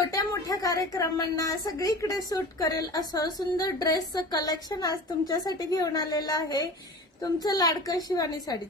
छोट्या मोठ्या कार्यक्रमांना सगळीकडे सूट करेल असं सुंदर ड्रेसचं कलेक्शन आज तुमच्यासाठी घेऊन आलेलं आहे. तुमचं लाडकं शिवानी साडी.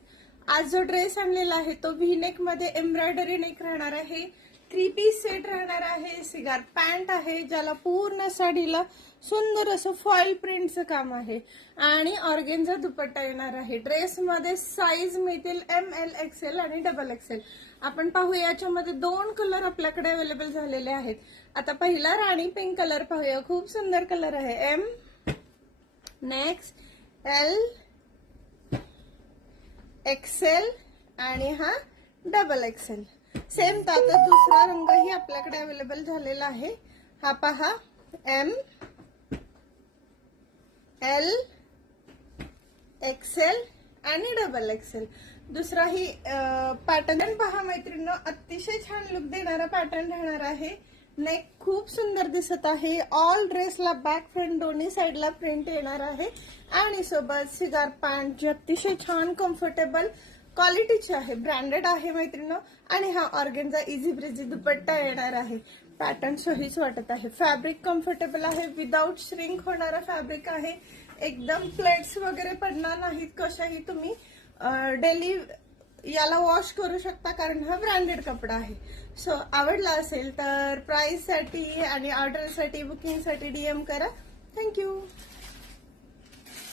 आज जो ड्रेस आणलेला आहे तो व्ही नेक मध्ये एम्ब्रॉयडरी नेक राहणार आहे. 3 पीस सेट राहणार आहे. सिगार पॅन्ट आहे ज्याला पूर्ण साडीला सुंदर असं फॉइल प्रिंटचं काम आहे आणि ऑर्गेन्झा दुपट्टा येणार आहे. ड्रेस मध्ये साईज मिळतील ML XL आणि XXL. आपण पाहू याच्यामध्ये 2 कलर आपल्याकडे अवेलेबल झालेले आहेत. आता पहिला राणी पिंक कलर पाहूया. खूप सुंदर कलर आहे. M, नेक्स्ट L, XL आणि हा XXL. सेम त्याचा दुसरा रंगही आपल्याकडे अवेलेबल झालेला आहे. हा पहा M, L, XL आणि XXL. दुसराही पॅटर्न पहा मैत्रिणींनो, अतिशय छान लुक देणारा पॅटर्न राहणार आहे. नेक खूप सुंदर दिसत आहे. ऑल ड्रेसला बॅक फ्रंट दोन्ही साइडला प्रिंट येणार आहे आणि सोबत सिगार पॅन्ट जी अतिशय छान कम्फर्टेबल क्वालिटीची आहे, ब्रँडेड आहे मैत्रिणींनो. आणि हा ऑर्गेन्झा इझी ब्रिझी दुपट्टा येणार आहे. पॅटर्न सोयीच वाटत आहे. फॅब्रिक कम्फर्टेबल आहे. विदाउट श्रिंक होणारा फॅब्रिक आहे. एकदम प्लेट्स वगैरे पडणार नाहीत. कशाही तुम्ही डेली याला वॉश करू शकता कारण हा ब्रँडेड कपडा आहे. सो आवडला असेल तर प्राइस साठी आणि ऑर्डर साठी बुकिंग साठी DM करा. थँक्यू.